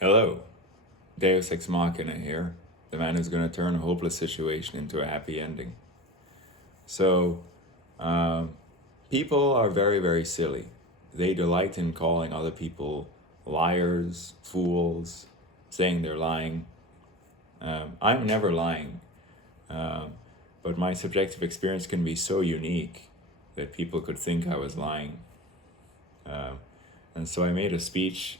Hello, Deus Ex Machina here, the man who's going to turn a hopeless situation into a happy ending. So, um, people are very, very silly. They delight in calling other people liars, fools, saying they're lying. I'm never lying, um, but my subjective experience can be so unique that people could think I was lying. Um, and so I made a speech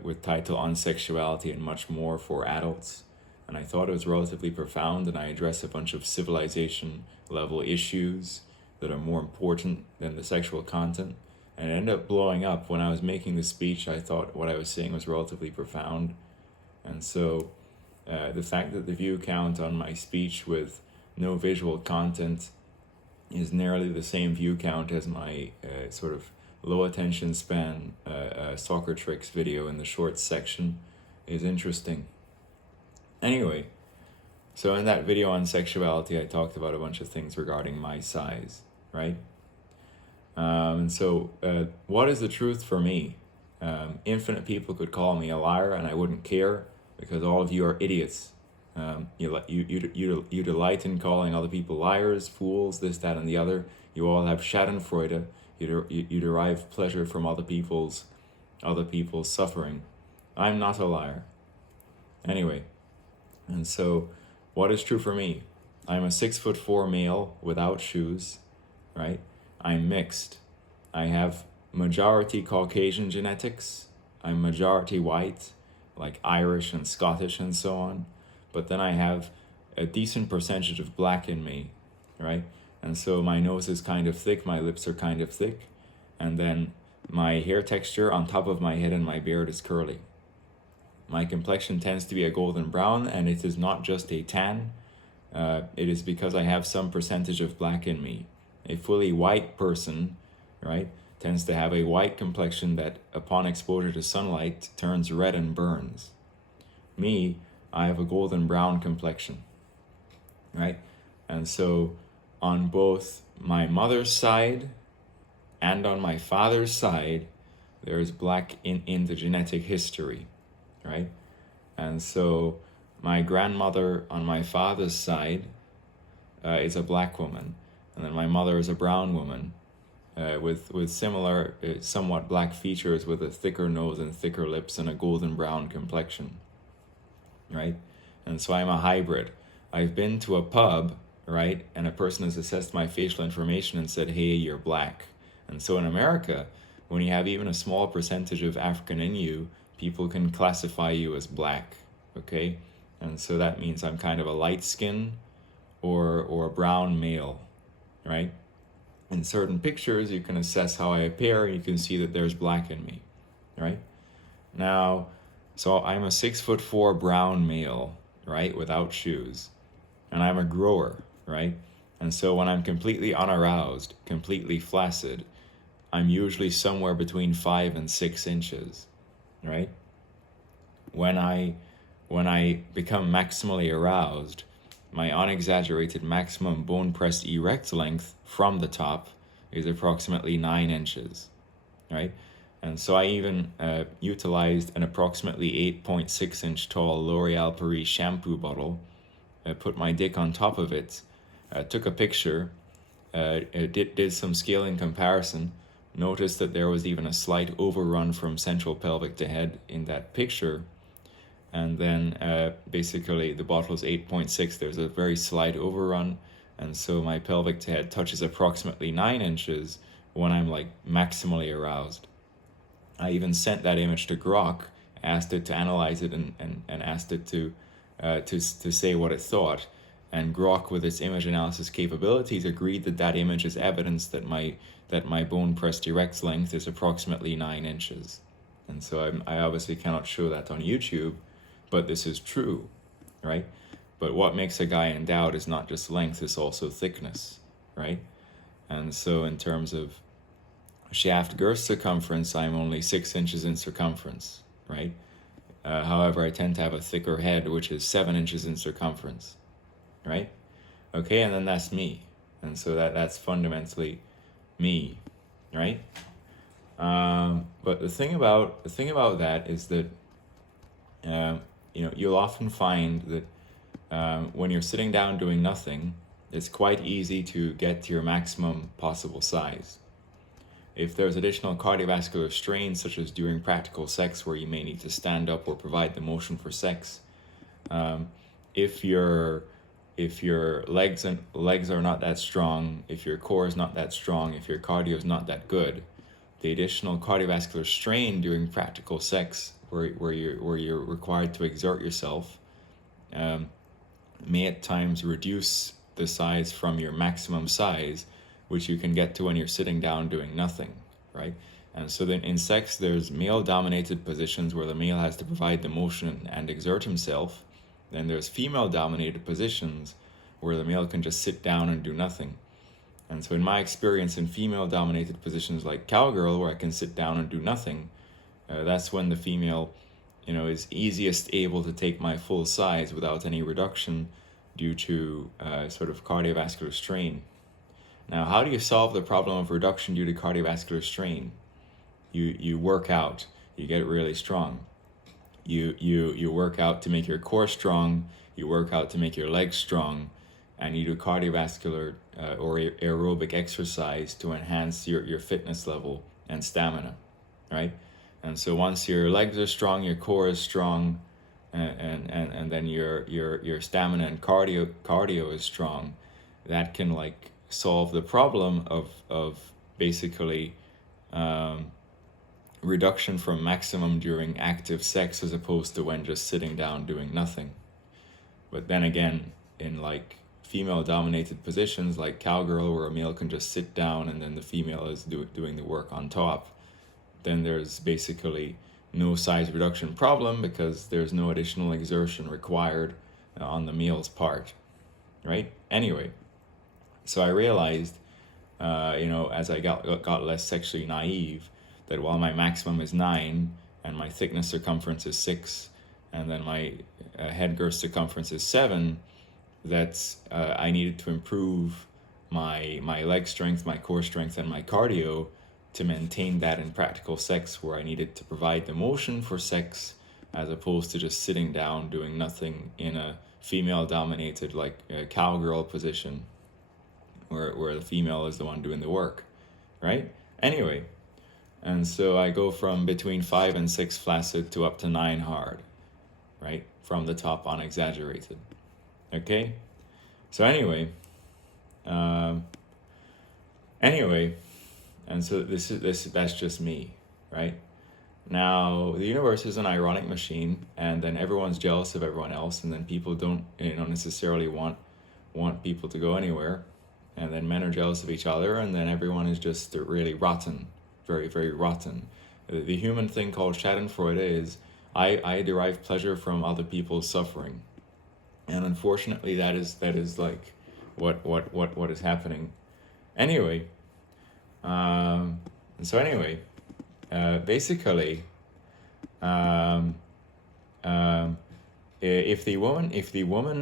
with title On Sexuality and Much More for adults. And I thought it was relatively profound, and I address a bunch of civilization level issues that are more important than the sexual content. And it ended up blowing up. When I was making the speech, I thought what I was saying was relatively profound. And so the fact that the view count on my speech with no visual content is nearly the same view count as my sort of low attention span soccer tricks video in the shorts section is interesting. Anyway, so in that video on sexuality, I talked about a bunch of things regarding my size, right? What is the truth for me? Infinite people could call me a liar and I wouldn't care because all of you are idiots. You delight in calling other people liars, fools, this, that, and the other. You all have Schadenfreude. You derive pleasure from other people's suffering. I'm not a liar. Anyway, and so what is true for me? I'm a 6'4" male without shoes, right? I'm mixed. I have majority Caucasian genetics. I'm majority white, like Irish and Scottish and so on. But then I have a decent percentage of black in me, right? And so my nose is kind of thick, my lips are kind of thick, and then my hair texture on top of my head and my beard is curly. My complexion tends to be a golden brown, and it is not just a tan. It is because I have some percentage of black in me. A fully white person, right, tends to have a white complexion that, upon exposure to sunlight, turns red and burns. Me, I have a golden brown complexion, right? And so on both my mother's side and on my father's side, there is black in the genetic history, right? And so my grandmother on my father's side is a black woman, and then my mother is a brown woman with similar, somewhat black features, with a thicker nose and thicker lips and a golden brown complexion, right? And so I'm a hybrid. I've been to a pub, right, and a person has assessed my facial information and said, hey, you're black. And so in America, when you have even a small percentage of African in you, people can classify you as black, okay? And so that means I'm kind of a light skin or a brown male, right? In certain pictures, you can assess how I appear, and you can see that there's black in me, right? Now, so I'm a 6'4" brown male, right, without shoes, and I'm a grower, right? And so when I'm completely unaroused, completely flaccid, I'm usually somewhere between 5 and 6 inches, right? When I become maximally aroused, my unexaggerated maximum bone pressed erect length from the top is approximately 9 inches, right? And so I even utilized an approximately 8.6 inch tall L'Oreal Paris shampoo bottle, put my dick on top of it, took a picture, did some scaling comparison, noticed that there was even a slight overrun from central pelvic to head in that picture. And then basically the bottle is 8.6. There's a very slight overrun. And so my pelvic to head touches approximately 9 inches when I'm like maximally aroused. I even sent that image to Grok, asked it to analyze it and asked it to say what it thought. And Grok, with its image analysis capabilities, agreed that that image is evidence that my bone pressed erect length is approximately 9 inches. And so I obviously cannot show that on YouTube, but this is true, right? But what makes a guy in doubt is not just length, it's also thickness, right? And so in terms of shaft girth circumference, I'm only 6 inches in circumference, right? However, I tend to have a thicker head, which is 7 inches in circumference, right? Okay, and then that's me. And so that's fundamentally me, right? But the thing about that is that You'll often find that when you're sitting down doing nothing, it's quite easy to get to your maximum possible size. If there's additional cardiovascular strain, such as during practical sex where you may need to stand up or provide the motion for sex, if your legs are not that strong, if your core is not that strong, if your cardio is not that good, the additional cardiovascular strain during practical sex, where you're required to exert yourself, may at times reduce the size from your maximum size, which you can get to when you're sitting down doing nothing, right? And so then in sex, there's male-dominated positions where the male has to provide the motion and exert himself. Then there's female-dominated positions where the male can just sit down and do nothing. And so in my experience in female-dominated positions like cowgirl, where I can sit down and do nothing, that's when the female, is easiest able to take my full size without any reduction due to sort of cardiovascular strain. Now, how do you solve the problem of reduction due to cardiovascular strain? You work out, you get really strong. You work out to make your core strong, you work out to make your legs strong, and you do cardiovascular or aerobic exercise to enhance your fitness level and stamina, right? And so once your legs are strong, your core is strong, and then your stamina and cardio is strong, that can like solve the problem of basically reduction from maximum during active sex as opposed to when just sitting down doing nothing. But then again, in like female dominated positions like cowgirl, where a male can just sit down and then the female is doing the work on top, then there's basically no size reduction problem because there's no additional exertion required on the male's part, right? Anyway, so I realized, as I got less sexually naive, that while my maximum is 9 and my thickness circumference is 6, and then my head girth circumference is 7, that I needed to improve my leg strength, my core strength, and my cardio to maintain that in practical sex, where I needed to provide the motion for sex as opposed to just sitting down doing nothing in a female-dominated like cowgirl position, where the female is the one doing the work, right? Anyway, and so I go from between 5 and 6 flaccid to up to 9 hard, right? From the top on exaggerated. Okay? So anyway, and so that's just me, right? Now, the universe is an ironic machine, and then everyone's jealous of everyone else, and then people don't necessarily want people to go anywhere, and then men are jealous of each other, and then everyone is just really rotten, very, very rotten. The human thing called Schadenfreude is I derive pleasure from other people's suffering, and unfortunately that is like what is happening. Anyway, basically, if the woman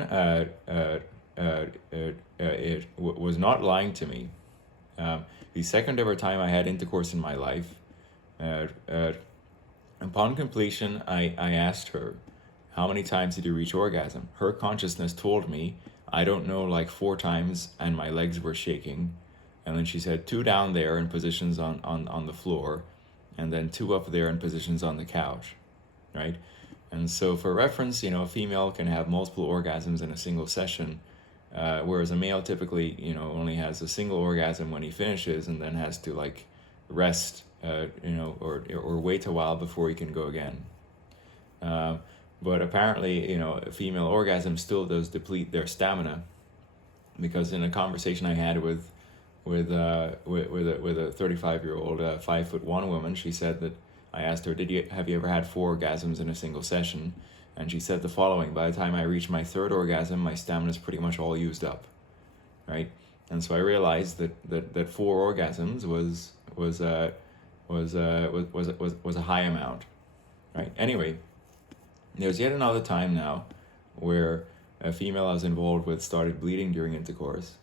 was not lying to me, the second ever time I had intercourse in my life, upon completion, I asked her, how many times did you reach orgasm? Her consciousness told me, I don't know, like 4 times, and my legs were shaking. And then she said 2 down there in positions on the floor, and then 2 up there in positions on the couch, right? And so for reference, a female can have multiple orgasms in a single session, whereas a male typically, only has a single orgasm when he finishes and then has to like rest, or wait a while before he can go again. But apparently, a female orgasm still does deplete their stamina, because in a conversation I had with a 35-year-old 5'1" woman, she said that I asked her, have you ever had 4 orgasms in a single session? And she said the following: by the time I reach my 3rd orgasm, my stamina is pretty much all used up, right? And so I realized that 4 orgasms was a high amount, right? Anyway, there's yet another time now where a female I was involved with started bleeding during intercourse.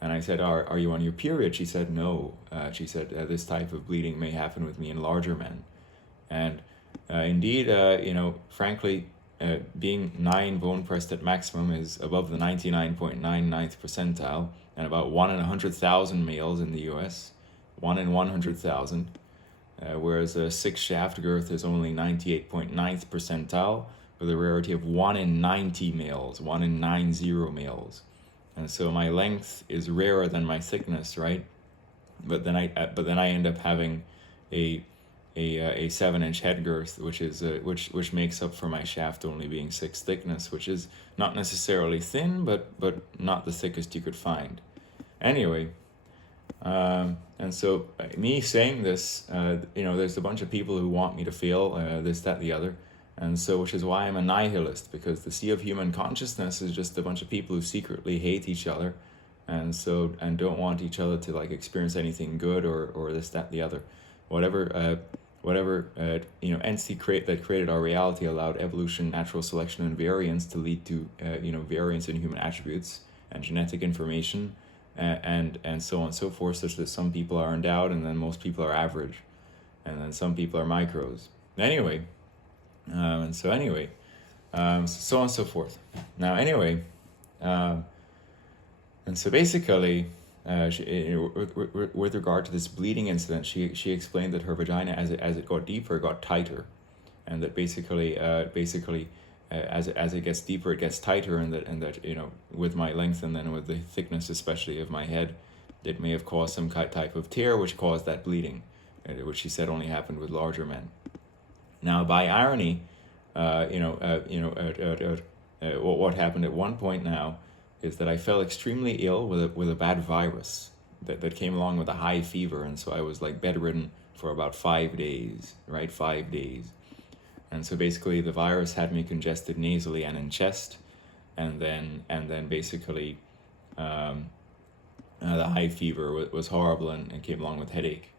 And I said, are you on your period? She said, no. She said, this type of bleeding may happen with me in larger men. And indeed, frankly, being 9 bone pressed at maximum is above the 99.99th percentile, and about 1 in 100,000 males in the US, 1 in 100,000, whereas a 6 shaft girth is only 98.9th percentile, with a rarity of 1 in 90 males, 1 in 90 males. And so my length is rarer than my thickness, right? But then I end up having a 7-inch head girth, which makes up for my shaft only being 6 thickness, which is not necessarily thin, but not the thickest you could find. Anyway, and so me saying this, there's a bunch of people who want me to fail, this, that, the other, and so which is why I'm a nihilist, because the sea of human consciousness is just a bunch of people who secretly hate each other, and don't want each other to like experience anything good or this, that, the other, whatever entity that created our reality allowed evolution, natural selection, and variance to lead to variance in human attributes and genetic information, and so on and so forth, such that some people are endowed and then most people are average, and then some people are micros. Anyway, so on and so forth. Now anyway, and so basically, with regard to this bleeding incident, she explained that her vagina, as it got deeper, got tighter, and that basically as it gets deeper, it gets tighter, and that with my length and then with the thickness, especially of my head, it may have caused some type of tear, which caused that bleeding, which she said only happened with larger men. Now, by irony, what happened at one point now is that I fell extremely ill with a bad virus that came along with a high fever, and so I was like bedridden for about 5 days, right? 5 days. And so basically the virus had me congested nasally and in chest, and then basically the high fever was horrible and came along with headache.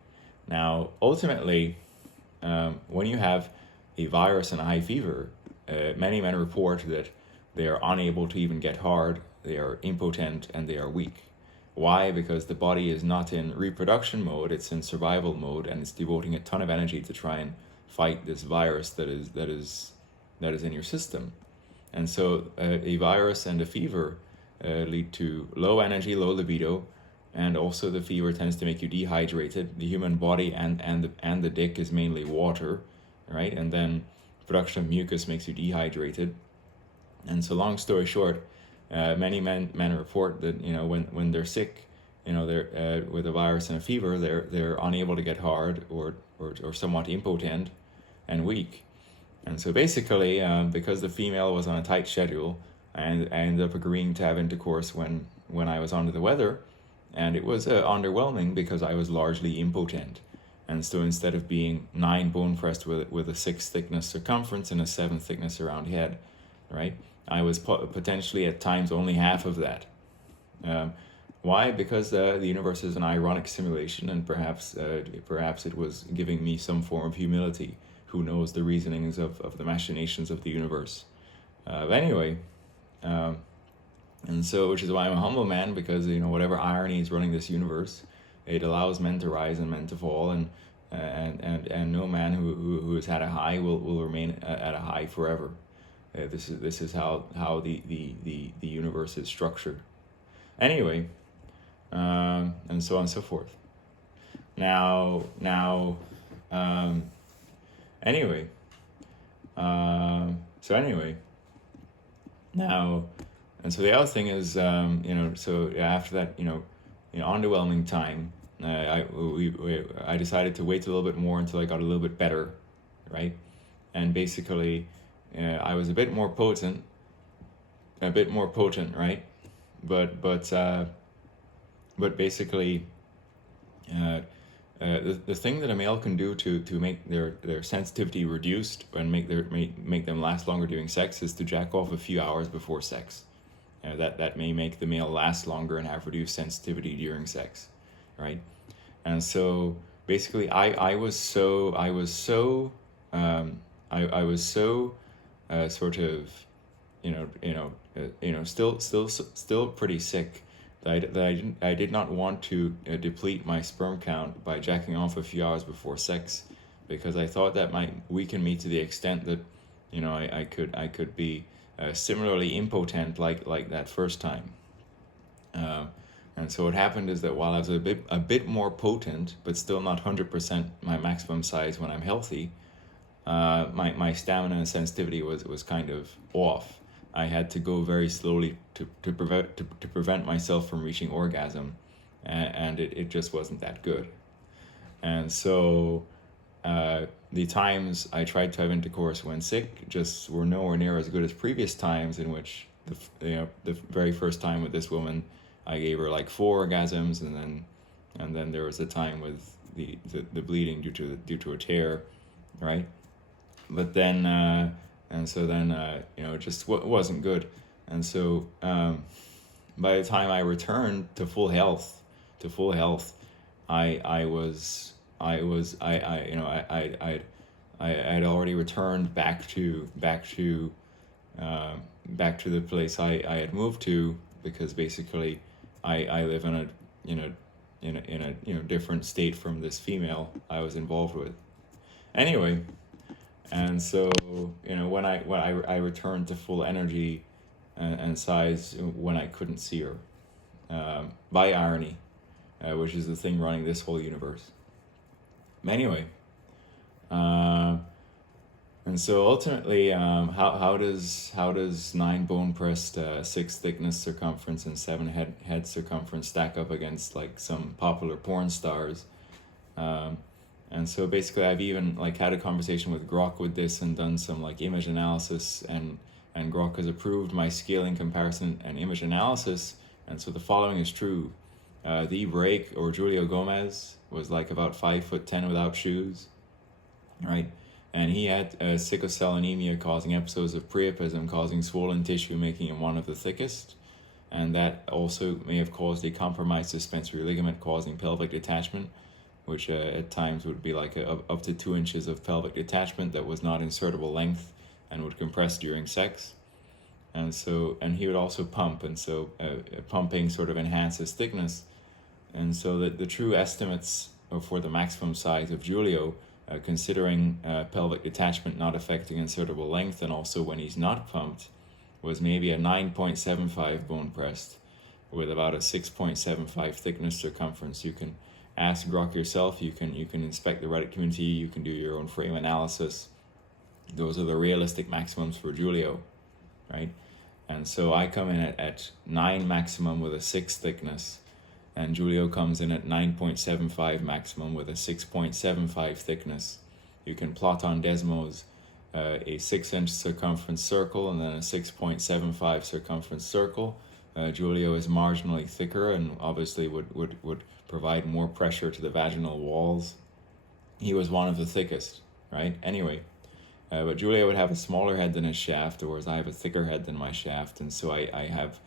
Now, ultimately, when you have a virus and a high fever, many men report that they are unable to even get hard, they are impotent, and they are weak. Why? Because the body is not in reproduction mode, it's in survival mode, and it's devoting a ton of energy to try and fight this virus that is in your system. And so a virus and a fever lead to low energy, low libido, and also the fever tends to make you dehydrated. The human body and the dick is mainly water, right? And then production of mucus makes you dehydrated. And so long story short, many men report that when they're sick, they're with a virus and a fever, they're unable to get hard or somewhat impotent and weak. And so basically, because the female was on a tight schedule, I ended up agreeing to have intercourse when I was under the weather, and it was underwhelming because I was largely impotent. And so instead of being 9 bone pressed with a 6 thickness circumference and a 7 thickness around head, right, I was potentially at times only half of that. Why? Because the universe is an ironic simulation, and perhaps it was giving me some form of humility. Who knows the reasonings of the machinations of the universe? Anyway, and so, which is why I'm a humble man, because whatever irony is running this universe, it allows men to rise and men to fall, and no man who has had a high will remain at a high forever. This is how the universe is structured. Anyway, and so on and so forth. Now, anyway, now, and so the other thing is, so after that, underwhelming time, I decided to wait a little bit more until I got a little bit better, right? And basically, I was a bit more potent, right? But basically, the thing that a male can do to make their sensitivity reduced and make them last longer during sex is to jack off a few hours before sex. That may make the male last longer and have reduced sensitivity during sex, right? And so basically, I was so sort of, still pretty sick that I did not want to deplete my sperm count by jacking off a few hours before sex, because I thought that might weaken me to the extent that I could be similarly impotent like that first time. And so what happened is that while I was a bit more potent, but still not 100% my maximum size when I'm healthy, my stamina and sensitivity was kind of off. I had to go very slowly to prevent myself from reaching orgasm, and it just wasn't that good. And so the times I tried to have intercourse when sick just were nowhere near as good as previous times, in which the very first time with this woman, I gave her like 4 orgasms, and then there was a time with the bleeding due to a tear, right? But then and so then it just wasn't good. And so by the time I returned to full health, I was I had already returned back to the place I had moved to, because basically I live in a different state from this female I was involved with. Anyway, and so when I returned to full energy and size when I couldn't see her, by irony, which is the thing running this whole universe. Anyway, and so ultimately, how does 9 bone pressed, 6 thickness circumference, and 7 head circumference stack up against like some popular porn stars? And so basically, I've even like had a conversation with Grok with this and done some like image analysis, and Grok has approved my scaling comparison and image analysis. And so the following is true. The break, or Julio Gomez, was like about 5'10" without shoes, right? And he had sickle cell anemia causing episodes of priapism, causing swollen tissue, making him one of the thickest. And that also may have caused a compromised suspensory ligament, causing pelvic detachment, which at times would be like up to 2 inches of pelvic detachment that was not insertable length and would compress during sex. And he would also pump, and so pumping sort of enhances thickness. And so the true estimates for the maximum size of Julio, considering pelvic detachment not affecting insertable length, and also when he's not pumped, was maybe a 9.75 bone pressed with about a 6.75 thickness circumference. You can ask Grok yourself, you can inspect the Reddit community, you can do your own frame analysis. Those are the realistic maximums for Julio, right? And so I come in at 9 maximum with a 6 thickness, and Julio comes in at 9.75 maximum with a 6.75 thickness. You can plot on Desmos a 6-inch circumference circle and then a 6.75 circumference circle. Julio is marginally thicker and obviously would provide more pressure to the vaginal walls. He was one of the thickest, right? Anyway, but Julio would have a smaller head than his shaft, whereas I have a thicker head than my shaft, and so I have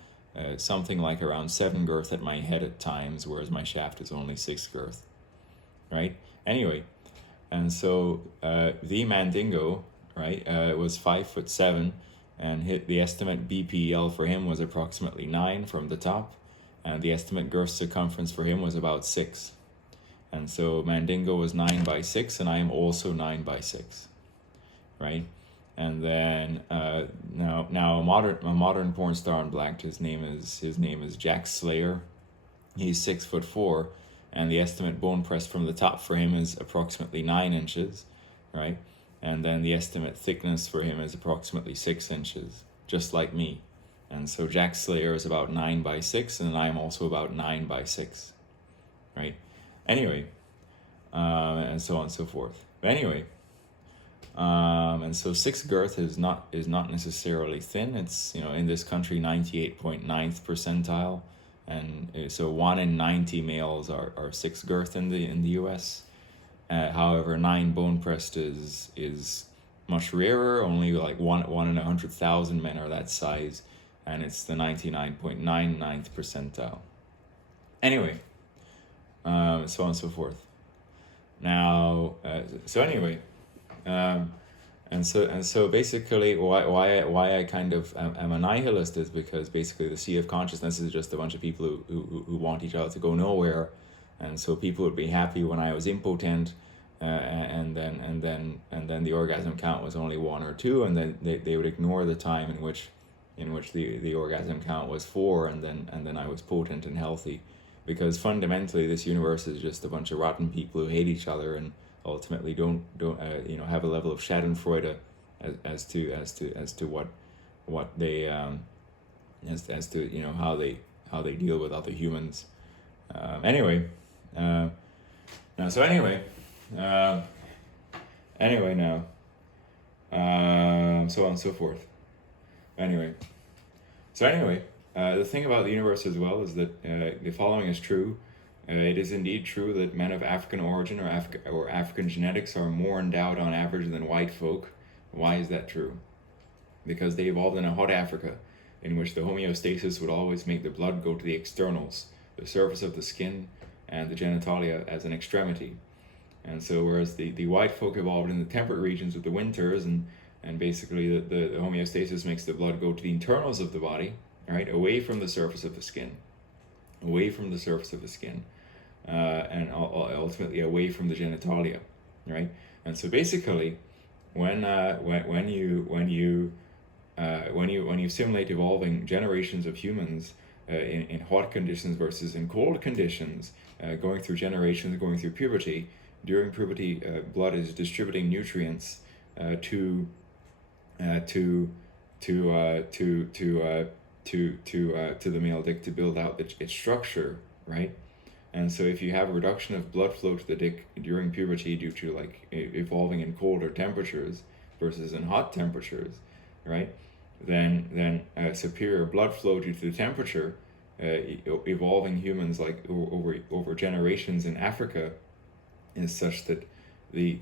something like around 7 girth at my head at times, whereas my shaft is only 6 girth, right? Anyway, and so the Mandingo, right, was 5'7", and the estimate BPL for him was approximately 9 from the top, and the estimate girth circumference for him was about 6. And so Mandingo was 9 by 6, and I am also 9 by 6, right? And then now a modern porn star on Blacked, his name is Jack Slayer. He's 6'4", and the estimate bone press from the top for him is approximately 9 inches, right? And then the estimate thickness for him is approximately 6 inches, just like me. And so Jack Slayer is about 9 by 6, and I'm also about 9 by 6, right? Anyway, and so on and so forth. But anyway, and so 6 girth is not necessarily thin. It's, in this country, 98.9th percentile, and so 1 in 90 males are 6 girth in the U.S. However, 9 bone pressed is much rarer. Only like one in 100,000 men are that size, and it's the 99.99th percentile. Anyway, so on and so forth. Now, and so basically, why I kind of am a nihilist is because basically the sea of consciousness is just a bunch of people who want each other to go nowhere, and so people would be happy when I was impotent, and then the orgasm count was only 1 or 2, and then they would ignore the time in which the orgasm count was 4, and then I was potent and healthy, because fundamentally this universe is just a bunch of rotten people who hate each other and ultimately don't have a level of Schadenfreude as to what they as to how they deal with other humans. Anyway, now so anyway. Anyway, now, so on and so forth. Anyway, the thing about the universe as well is that the following is true. It is indeed true that men of African origin or African genetics are more endowed on average than white folk. Why is that true? Because they evolved in a hot Africa, in which the homeostasis would always make the blood go to the externals, the surface of the skin, and the genitalia as an extremity. And so whereas the white folk evolved in the temperate regions with the winters, and basically the homeostasis makes the blood go to the internals of the body, right, away from the surface of the skin, and ultimately away from the genitalia, right? And so basically, when you simulate evolving generations of humans in hot conditions versus in cold conditions, going through generations, going through puberty. During puberty, blood is distributing nutrients to the male dick to build out its structure, right? And so if you have a reduction of blood flow to the dick during puberty due to like evolving in colder temperatures versus in hot temperatures, right? Then superior blood flow due to the temperature, evolving humans like over generations in Africa is such that the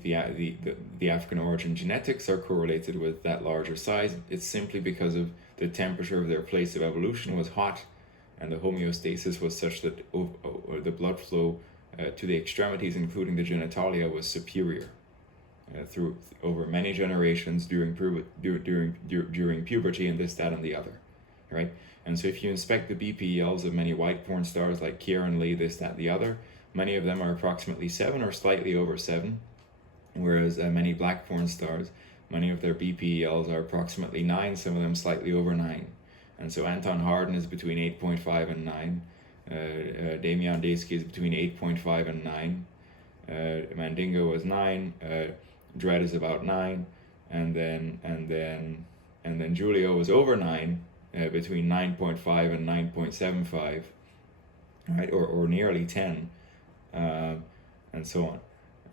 African origin genetics are correlated with that larger size. It's simply because of the temperature of their place of evolution was hot, and the homeostasis was such that the blood flow to the extremities, including the genitalia, was superior through over many generations during puberty and this, that, and the other, right? And so if you inspect the BPLs of many white porn stars like Kieran Lee, this, that, the other, many of them are approximately 7 or slightly over 7, whereas many black porn stars, many of their BPLs are approximately 9, some of them slightly over 9. And so Anton Harden is between 8.5 and 9. Damian Daysky is between 8.5 and 9. Mandingo is 9. Dredd is about 9. And then Julio is over 9, between 9.5 and 9.75, right, or nearly 10. And so on.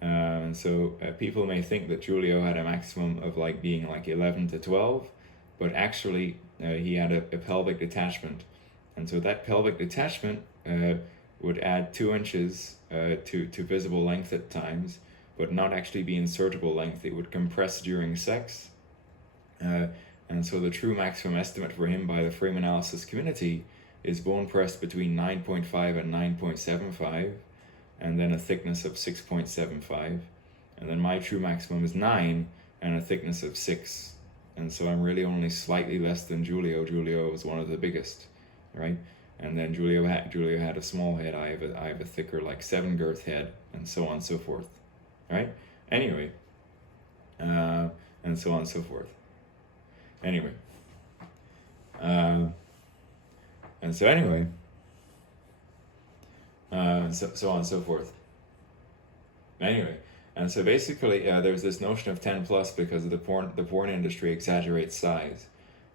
And so people may think that Julio had a maximum of like being like 11 to 12, but actually he had a pelvic detachment. And so that pelvic detachment would add 2 inches to visible length at times, but not actually be insertable length. It would compress during sex. And so the true maximum estimate for him by the frame analysis community is bone pressed between 9.5 and 9.75, and then a thickness of 6.75. And then my true maximum is 9 and a thickness of 6. And so I'm really only slightly less than Julio. Julio was one of the biggest, right? And then Julio had a small head. I have a thicker, like 7 girth head, and so on and so forth, right? Anyway, and so on and so forth. Anyway, and so anyway, so on and so forth. Anyway, and so basically, there's this notion of 10 plus because of the porn industry exaggerates size.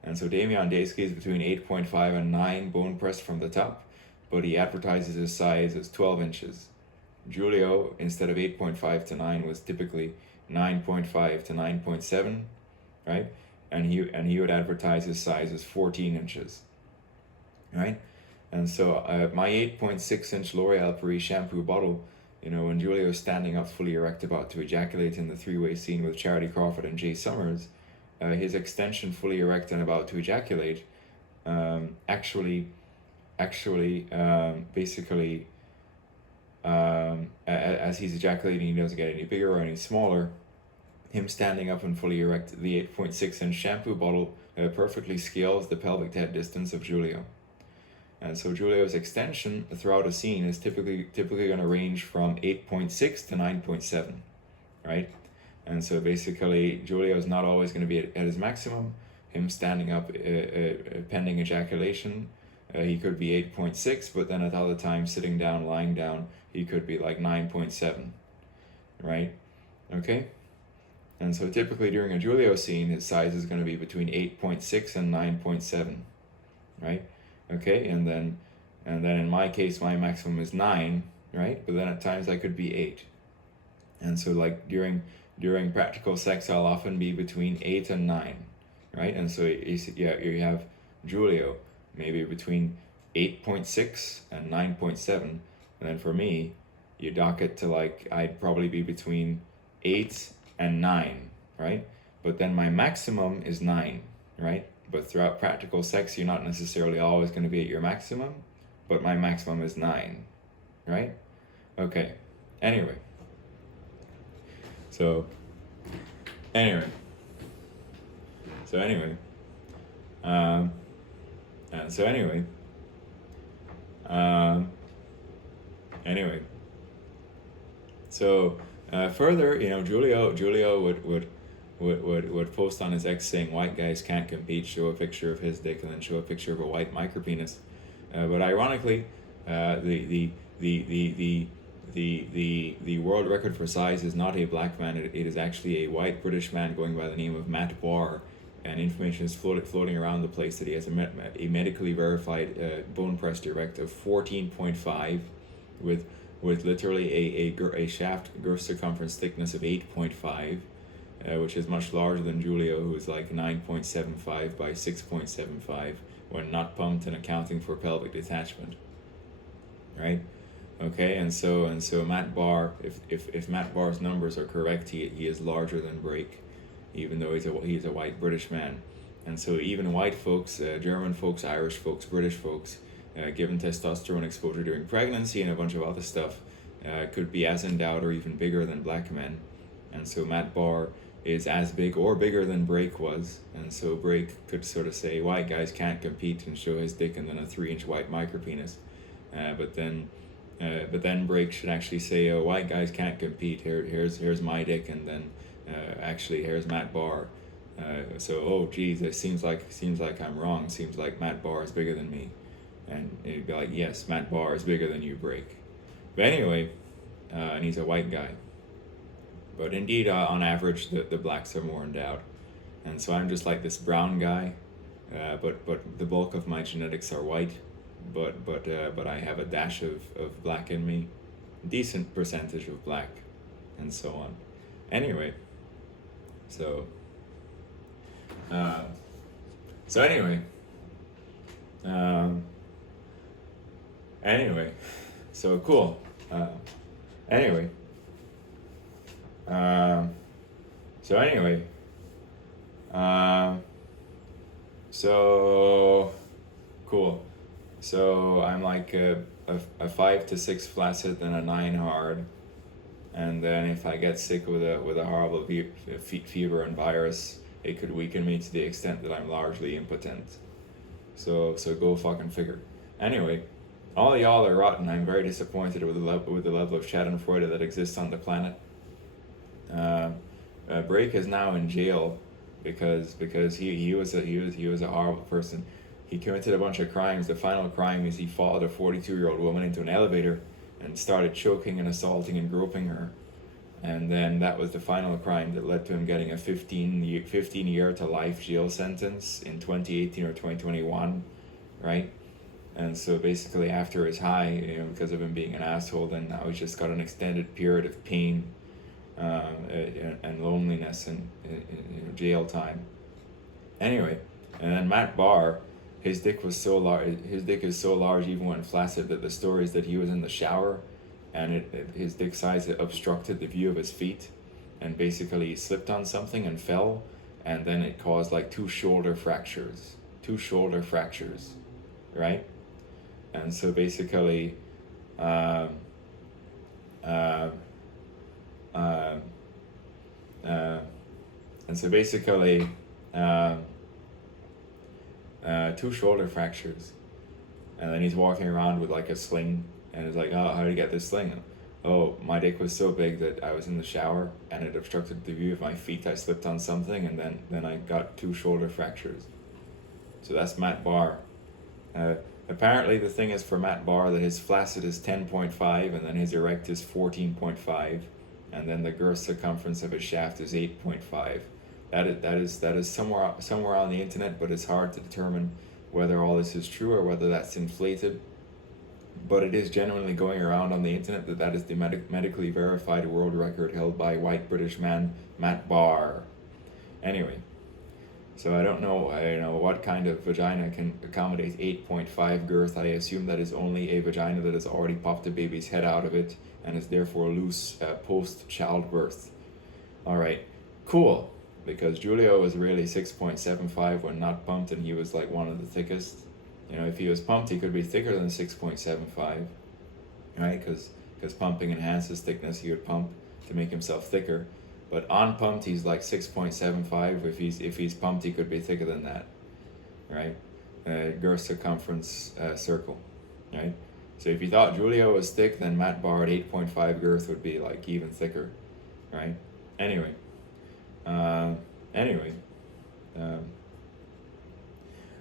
And so Damian Daysky is between 8.5 and 9 bone pressed from the top, but he advertises his size as 12 inches. Julio, instead of 8.5 to 9, was typically 9.5 to 9.7, right? And he would advertise his size as 14 inches, right? And so my 8.6 inch L'Oreal Paris shampoo bottle, when Julio is standing up fully erect about to ejaculate in the 3-way scene with Charity Crawford and Jay Summers, his extension fully erect and about to ejaculate, basically, as he's ejaculating, he doesn't get any bigger or any smaller. Him standing up and fully erect, the 8.6 inch shampoo bottle perfectly scales the pelvic head distance of Julio. And so Julio's extension throughout a scene is typically going to range from 8.6 to 9.7, right? And so basically, Julio is not always going to be at his maximum. Him standing up pending ejaculation, he could be 8.6, but then at other times, sitting down, lying down, he could be like 9.7, right? Okay? And so typically during a Julio scene, his size is going to be between 8.6 and 9.7, right? Okay, and then in my case, my maximum is 9, right? But then at times I could be 8. And so like during practical sex, I'll often be between 8 and 9, right? And so you have Julio maybe between 8.6 and 9.7. And then for me, you dock it to like, I'd probably be between 8 and 9, right? But then my maximum is 9, right? But throughout practical sex, you're not necessarily always going to be at your maximum, but my maximum is 9, right? Okay, anyway. So anyway, anyway, so further, Julio would post on his X saying white guys can't compete, show a picture of his dick, and then show a picture of a white micropenis. But ironically, the world record for size is not a black man. It is actually a white British man going by the name of Matt Barr, and information is floating around the place that he has a medically verified bone press direct of 14.5 with literally a shaft girth circumference thickness of 8.5, which is much larger than Julio, who is like 9.75 by 6.75 when not pumped and accounting for pelvic detachment, right? Okay, and so Matt Barr, if Matt Barr's numbers are correct, he is larger than Brake, even though he's a white British man. And so even white folks, German folks, Irish folks, British folks, given testosterone exposure during pregnancy and a bunch of other stuff, could be as endowed or even bigger than black men. And so Matt Barr is as big or bigger than Brake was. And so Brake could sort of say, white guys can't compete, and show his dick and then a 3-inch white micropenis. But then Brake should actually say, oh, white guys can't compete. Here's my dick, and then actually here's Matt Barr. So oh geez, it seems like I'm wrong. Seems like Matt Barr is bigger than me, and it'd be like, yes, Matt Barr is bigger than you, Brake. But anyway, and he's a white guy. But indeed, on average, the blacks are more endowed, and so I'm just like this brown guy, but the bulk of my genetics are white. But I have a dash of black in me, decent percentage of black, and so on. Anyway, so so cool. So cool. So I'm like a 5 to 6 flaccid, then a 9 hard, and then if I get sick with a horrible fever and virus, it could weaken me to the extent that I'm largely impotent. So go fucking figure. Anyway, all y'all are rotten. I'm very disappointed with the level of Schadenfreude that exists on the planet. Brake is now in jail because he was a horrible person. He committed a bunch of crimes. The final crime is he followed a 42-year-old woman into an elevator and started choking and assaulting and groping her. And then that was the final crime that led to him getting a 15-year to life jail sentence in 2018 or 2021, right? And so basically after his high, because of him being an asshole, then now he's just got an extended period of pain and loneliness and jail time. Anyway, and then Matt Barr, his dick is so large even when flaccid that the story is that he was in the shower and his dick size obstructed the view of his feet, and basically he slipped on something and fell, and then it caused like two shoulder fractures, right? And so basically and so basically two shoulder fractures, and then he's walking around with like a sling, and it's like, oh, how did he get this sling? oh, my dick was so big that I was in the shower and it obstructed the view of my feet. I slipped on something and then I got 2 shoulder fractures. So that's Matt Barr. Uh, Apparently the thing is for Matt Barr that his flaccid is 10.5 and then his erect is 14.5 and then the girth circumference of his shaft is 8.5. That is somewhere on the internet, but it's hard to determine whether all this is true or whether that's inflated. But it is genuinely going around on the internet that is the medically verified world record held by white British man Matt Barr. Anyway, so I don't know what kind of vagina can accommodate 8.5 girth. I assume that is only a vagina that has already popped a baby's head out of it and is therefore loose post childbirth. All right, cool. Because Julio was really 6.75 when not pumped, and he was like one of the thickest. If he was pumped, he could be thicker than 6.75, right? Because pumping enhances thickness. He would pump to make himself thicker, but unpumped, he's like 6.75. If he's pumped, he could be thicker than that, right? Girth circumference circle, right? So if you thought Julio was thick, then Matt Barr at 8.5 girth would be like even thicker, right? Anyway. Anyway.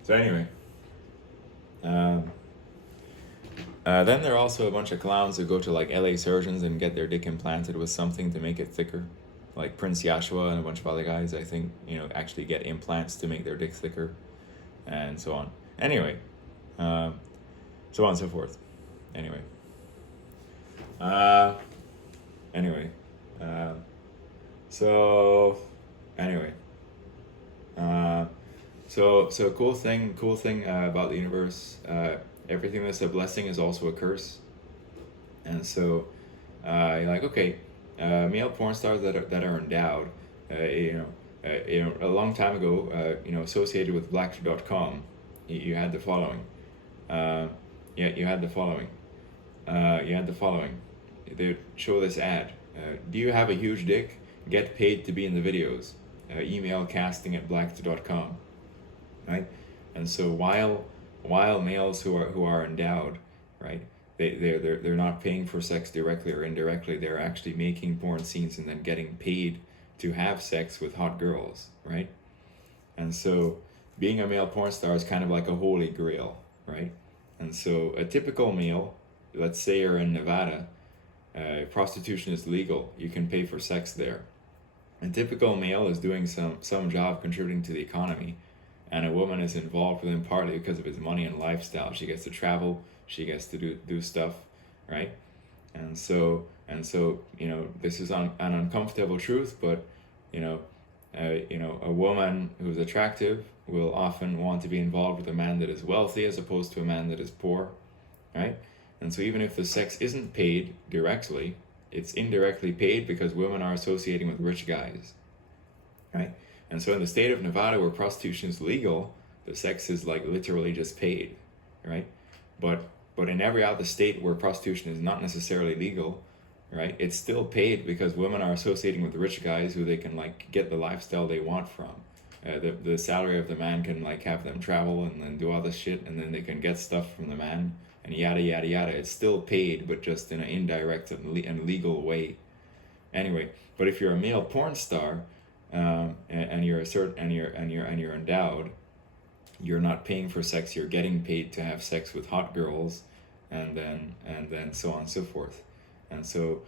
So anyway. Then there are also a bunch of clowns who go to like LA surgeons and get their dick implanted with something to make it thicker. Like Prince Yashua and a bunch of other guys, I think, actually get implants to make their dick thicker and so on. Anyway, so on and so forth. Anyway. Anyway. So anyway. So cool thing about the universe. Everything that's a blessing is also a curse. And so you're like, okay, male porn stars that are endowed, a long time ago, associated with Blackter.com, you had the following. You had the following. They show this ad. Do you have a huge dick? Get paid to be in the videos. Email casting@blackter.com. Right? And so while males who are endowed, right, they're not paying for sex directly or indirectly, they're actually making porn scenes and then getting paid to have sex with hot girls, right? And so being a male porn star is kind of like a holy grail, right? And so a typical male, let's say you're in Nevada, prostitution is legal. You can pay for sex there. A typical male is doing some job contributing to the economy, and a woman is involved with him partly because of his money and lifestyle. She gets to travel, she gets to do stuff, right? And so this is an uncomfortable truth, but a woman who's attractive will often want to be involved with a man that is wealthy as opposed to a man that is poor, right? And so even if the sex isn't paid directly, it's indirectly paid because women are associating with rich guys, right? And so in the state of Nevada, where prostitution is legal, the sex is like literally just paid, right? But in every other state where prostitution is not necessarily legal, right, it's still paid because women are associating with rich guys who they can like get the lifestyle they want from. The salary of the man can like have them travel and then do all this shit, and then they can get stuff from the man and yada yada yada. It's still paid, but just in an indirect and legal way. Anyway, but if you're a male porn star, and you're endowed, you're not paying for sex. You're getting paid to have sex with hot girls, and then so on and so forth. And so,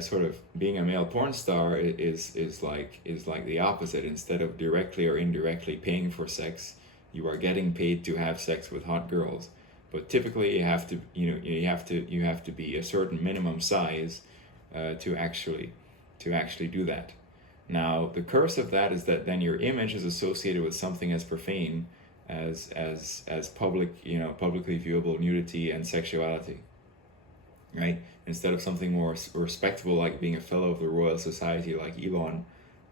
sort of being a male porn star is like the opposite. Instead of directly or indirectly paying for sex, you are getting paid to have sex with hot girls. But typically, you have to be a certain minimum size to actually do that. Now, the curse of that is that then your image is associated with something as profane as publicly viewable nudity and sexuality, right? Instead of something more respectable like being a fellow of the Royal Society like Elon,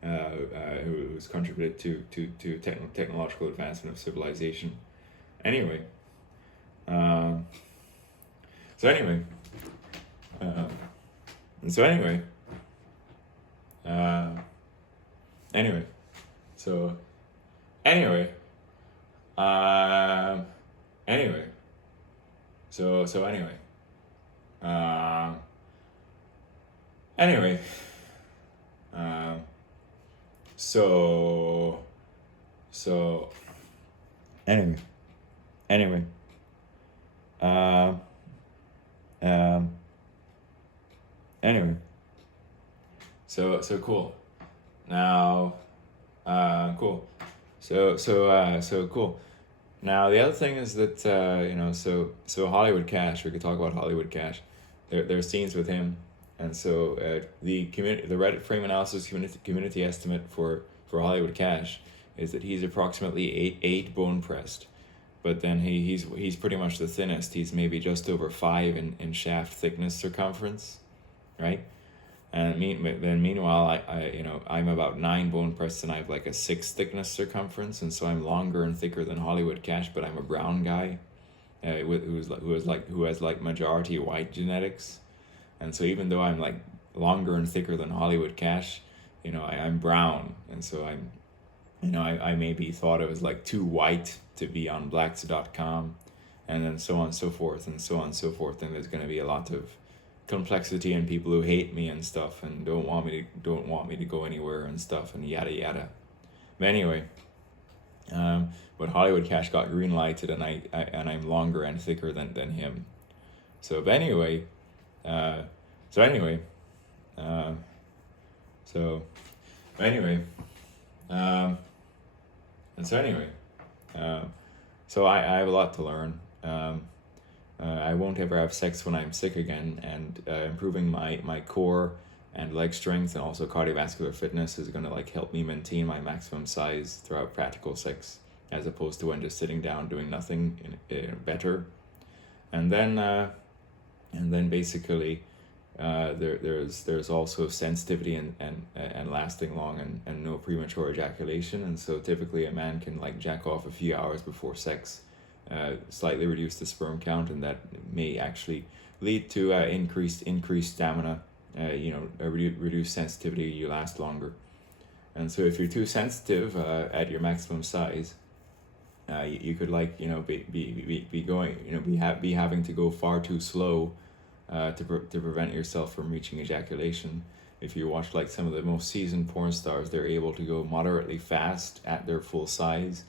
who's contributed to technological advancement of civilization. Anyway, so anyway, Anyway, um, so so anyway, anyway, um, um, anyway. So cool. Now, cool. So cool. Now the other thing is that so Hollywood Cash. We could talk about Hollywood Cash. There's scenes with him, and so the Reddit frame analysis community estimate for Hollywood Cash is that he's approximately eight bone pressed, but then he's pretty much the thinnest. He's maybe just over 5 in shaft thickness circumference, right? And then meanwhile, I'm about 9 bone pressed and I have like a 6 thickness circumference, and so I'm longer and thicker than Hollywood Cash, but I'm a brown guy, who has like majority white genetics, and so even though I'm like longer and thicker than Hollywood Cash, I'm brown, and so I may be thought of as like too white to be on Blacks.com, and then so on and so forth, and so on and so forth, and there's going to be a lot of complexity and people who hate me and stuff and don't want me to go anywhere and stuff and yada yada. But anyway, but Hollywood Cash got green lighted, and I'm longer and thicker than him. So but anyway, so anyway, so anyway, and so anyway, so I have a lot to learn. I won't ever have sex when I'm sick again, and improving my core and leg strength and also cardiovascular fitness is going to like help me maintain my maximum size throughout practical sex, as opposed to when just sitting down doing nothing better. And then basically there's also sensitivity and lasting long and no premature ejaculation, and so typically a man can like jack off a few hours before sex, slightly reduce the sperm count, and that may actually lead to increased stamina, reduced sensitivity, you last longer. And so if you're too sensitive at your maximum size, you could be having to go far too slow to prevent yourself from reaching ejaculation. If you watch like some of the most seasoned porn stars, they're able to go moderately fast at their full size,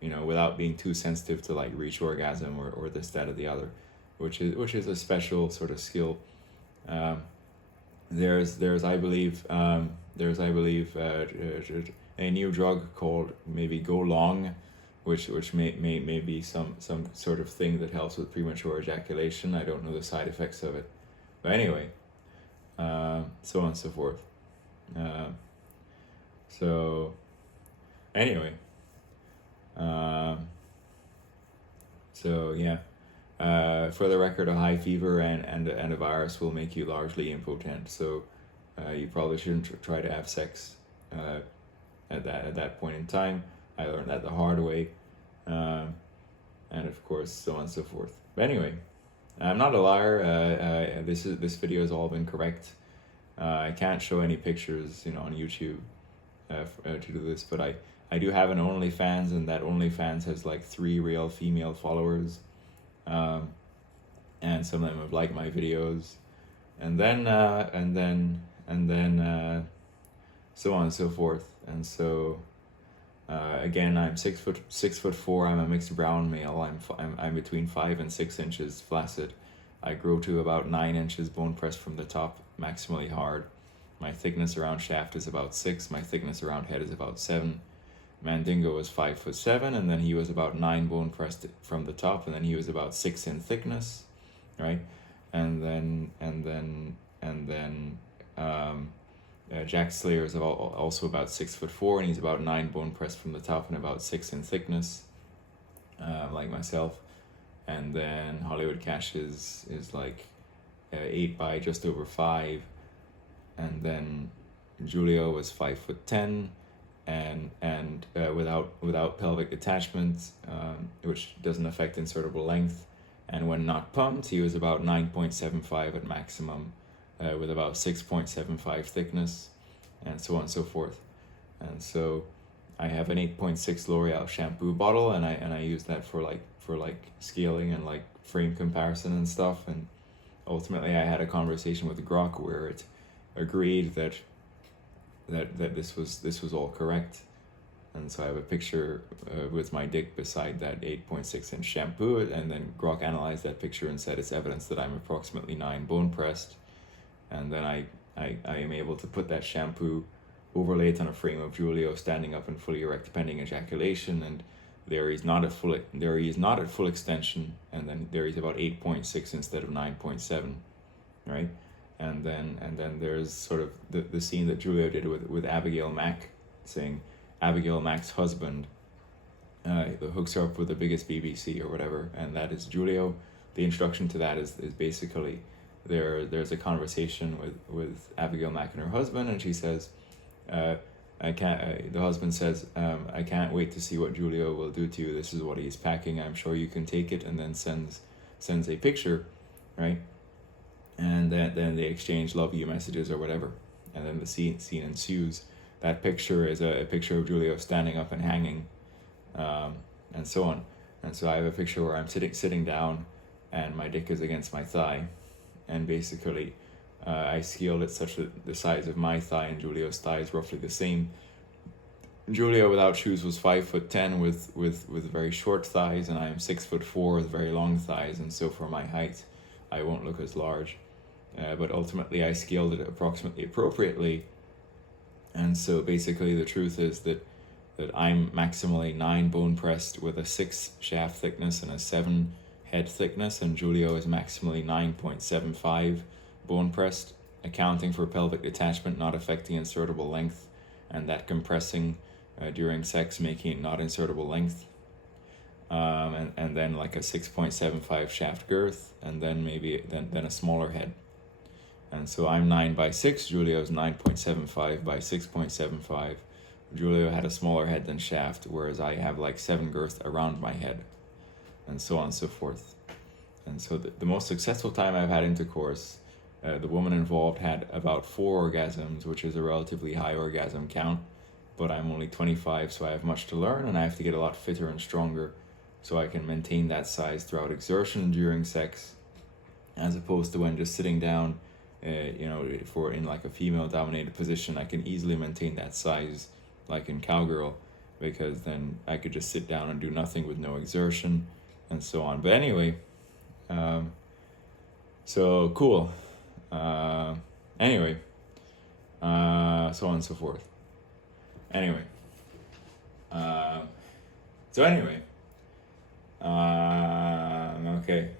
without being too sensitive to like reach orgasm or this, that, or the other, which is a special sort of skill. There's I believe a new drug called maybe Go Long, which may be some sort of thing that helps with premature ejaculation. I don't know the side effects of it, but anyway, so on and so forth. So anyway, so yeah. For the record, a high fever and a virus will make you largely impotent. So you probably shouldn't try to have sex at that point in time. I learned that the hard way, and of course, so on and so forth. But anyway, I'm not a liar. This video has all been correct. I can't show any pictures, on YouTube to do this, but I do have an OnlyFans, and that OnlyFans has like 3 real female followers, and some of them have liked my videos, and then so on and so forth. And so again, I'm 6'4". I'm a mixed brown male. I'm between 5 and 6 inches flaccid. I grow to about 9 inches bone pressed from the top, maximally hard. My thickness around shaft is about 6. My thickness around head is about 7. Mandingo was 5'7", and then he was about 9 bone pressed from the top, and then he was about 6 in thickness, right? And then Jack Slayer is also about 6'4", and he's about 9 bone pressed from the top and about 6 in thickness, like myself. And then Hollywood Cash is like 8 by just over 5, and then Julio was 5'10", and without pelvic attachment, which doesn't affect insertable length. And when not pumped, he was about 9.75 at maximum, with about 6.75 thickness, and so on and so forth. And so I have an 8.6 L'Oreal shampoo bottle, and I use that for like scaling and like frame comparison and stuff. And ultimately I had a conversation with Grok where it agreed that this was all correct. And so I have a picture with my dick beside that 8.6-inch shampoo, and then Grok analyzed that picture and said it's evidence that I'm approximately 9 bone pressed. And then I am able to put that shampoo, overlay it on a frame of Julio standing up and fully erect pending ejaculation, and there he's not at full extension, and then there he's about 8.6 instead of 9.7, right? And then there's sort of the scene that Julio did with Abigail Mack, saying Abigail Mack's husband hooks her up with the biggest BBC or whatever, and that is Julio. The introduction to that is basically there's a conversation with Abigail Mack and her husband, and she says, I can't. The husband says, I can't wait to see what Julio will do to you. This is what he's packing. I'm sure you can take it, and then sends a picture, right? And then they exchange love you messages or whatever, and then the scene ensues. That picture is a picture of Julio standing up and hanging, and so on. And so I have a picture where I'm sitting down, and my dick is against my thigh, and basically, I scaled it such that the size of my thigh and Julio's thigh is roughly the same. Julio without shoes was 5'10" with very short thighs, and I am 6'4" with very long thighs, and so for my height, I won't look as large. But ultimately, I scaled it approximately appropriately. And so basically the truth is that I'm maximally 9 bone pressed with a 6 shaft thickness and a 7 head thickness, and Julio is maximally 9.75 bone pressed, accounting for pelvic detachment not affecting insertable length, and that compressing during sex making it not insertable length. And then like a 6.75 shaft girth, and then maybe then a smaller head. And so I'm 9 by 6, Julio's 9.75 by 6.75. Julio had a smaller head than shaft, whereas I have like 7 girth around my head, and so on and so forth. And so the most successful time I've had intercourse, the woman involved had about 4 orgasms, which is a relatively high orgasm count, but I'm only 25, so I have much to learn, and I have to get a lot fitter and stronger so I can maintain that size throughout exertion during sex, as opposed to when just sitting down, for in like a female dominated position, I can easily maintain that size like in cowgirl, because then I could just sit down and do nothing with no exertion and so on. But anyway, so cool. Anyway, so on and so forth. Anyway, okay.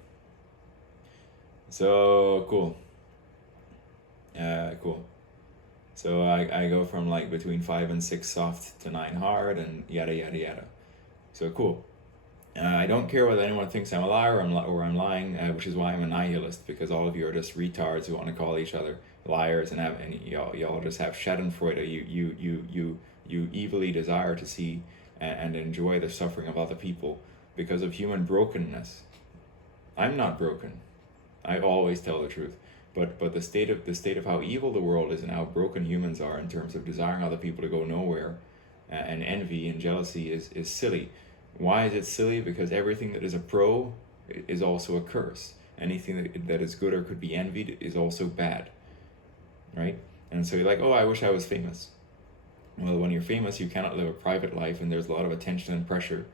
So cool. Cool. So I go from like between 5 and 6 soft to 9 hard and yada yada yada. So cool. I don't care whether anyone thinks I'm a liar or I'm lying, which is why I'm a nihilist, because all of you are just retards who want to call each other liars, and y'all just have Schadenfreude. You evilly desire to see and enjoy the suffering of other people because of human brokenness. I'm not broken. I always tell the truth. But the state of how evil the world is and how broken humans are in terms of desiring other people to go nowhere, and envy and jealousy is silly. Why is it silly? Because everything that is a pro is also a curse. Anything that is good or could be envied is also bad, right? And so you're like, oh, I wish I was famous. Well, when you're famous, you cannot live a private life, and there's a lot of attention and pressure.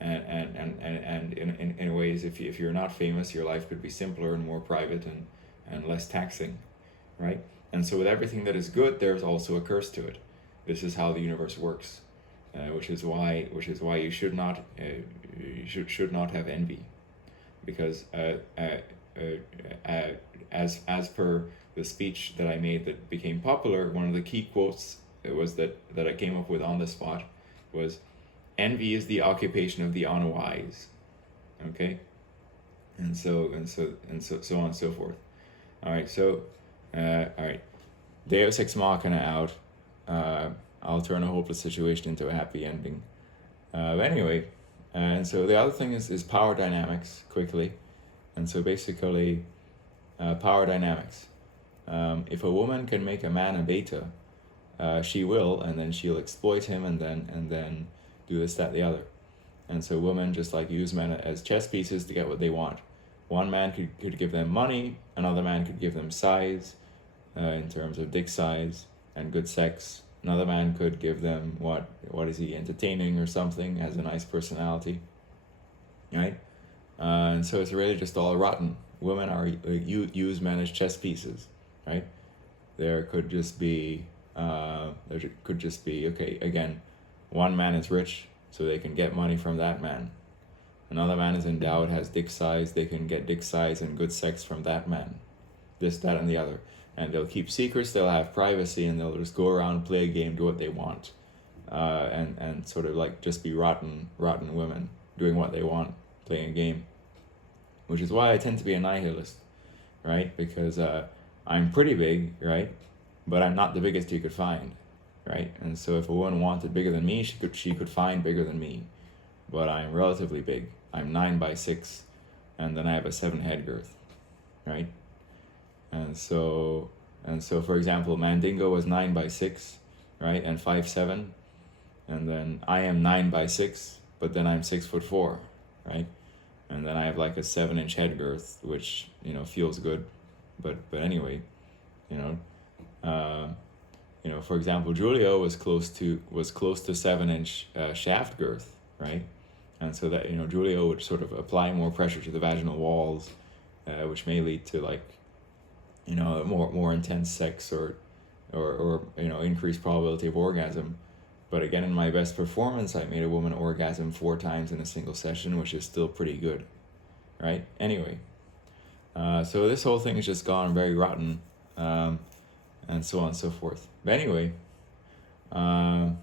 And in ways, if you're not famous, your life could be simpler and more private and less taxing, right? And so with everything that is good, there's also a curse to it. This is how the universe works, which is why you should not have envy, because as per the speech that I made that became popular, one of the key quotes that I came up with on the spot was, "Envy is the occupation of the unwise." Okay, and so on and so forth. All right, so, all right, Deus Ex Machina out. I'll turn a hopeless situation into a happy ending. But anyway, and so the other thing is power dynamics, quickly. And so basically, power dynamics. If a woman can make a man a beta, she will, and then she'll exploit him, and then do this, that, the other. And so women just like use men as chess pieces to get what they want. one man could give them money, another man could give them size, in terms of dick size and good sex. Another man could give them what is he, entertaining or something, has a nice personality, right? And so it's really just all rotten. Women are use men as chess pieces, right? There could just be okay, again, one man is rich, so they can get money from that man. Another man is endowed, has dick size, they can get dick size and good sex from that man. This, that, and the other. And they'll keep secrets, they'll have privacy, and they'll just go around, play a game, do what they want. And sort of like just be rotten women, doing what they want, playing a game. Which is why I tend to be a nihilist, right? Because I'm pretty big, right? But I'm not the biggest you could find, right? And so if a woman wanted bigger than me, she could find bigger than me. But I'm relatively big. I'm 9'6", and then I have a 7 head girth, right? And so for example, Mandingo was 9'6", right, and 5'7", and then I am 9'6", but then I'm 6'4", right, and then I have like a 7-inch head girth, which feels good, but anyway, for example, Julio was close to 7-inch shaft girth, right? And so that, Julio would sort of apply more pressure to the vaginal walls, which may lead to like, more intense sex or increased probability of orgasm. But again, in my best performance, I made a woman orgasm 4 times in a single session, which is still pretty good, right? Anyway, so this whole thing has just gone very rotten, and so on and so forth. But anyway, so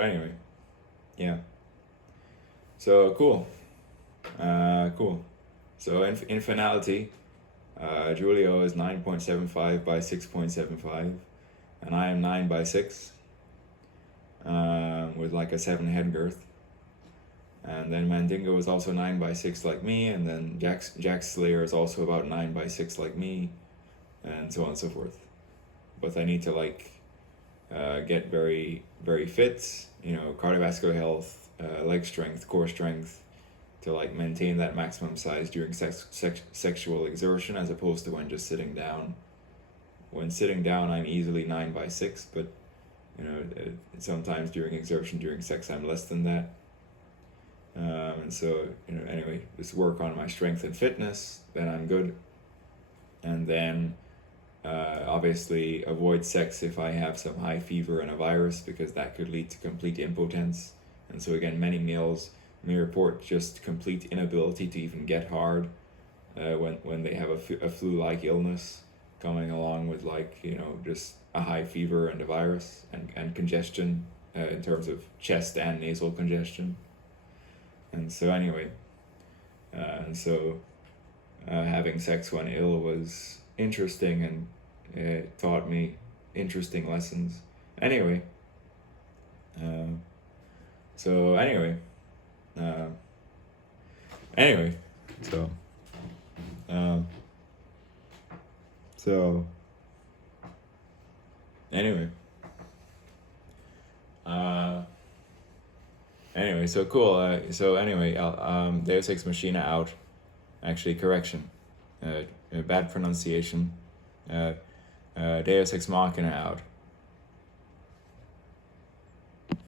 anyway, yeah. So cool. Cool. So in finality, Julio is 9.75 by 6.75, and I am 9'6", with like a 7 head girth. And then Mandingo is also 9'6" like me, and then Jack Slayer is also about 9'6" like me, and so on and so forth. But I need to like get very, very fit, cardiovascular health, leg strength, core strength, to like maintain that maximum size during sexual exertion, as opposed to when just sitting down. When sitting down, I'm easily 9'6", but sometimes during exertion, during sex, I'm less than that. And so anyway, just work on my strength and fitness, then I'm good. And then obviously avoid sex if I have some high fever and a virus, because that could lead to complete impotence. And so again, many males may report just complete inability to even get hard when they have a flu-like illness coming along with just a high fever and a virus and congestion, in terms of chest and nasal congestion. And so anyway, having sex when ill was interesting, and it taught me interesting lessons. Anyway, so anyway, anyway, so anyway, anyway, so cool. So anyway, Deus Ex Machina out. Actually, correction. Bad pronunciation. Deus Ex Machina out.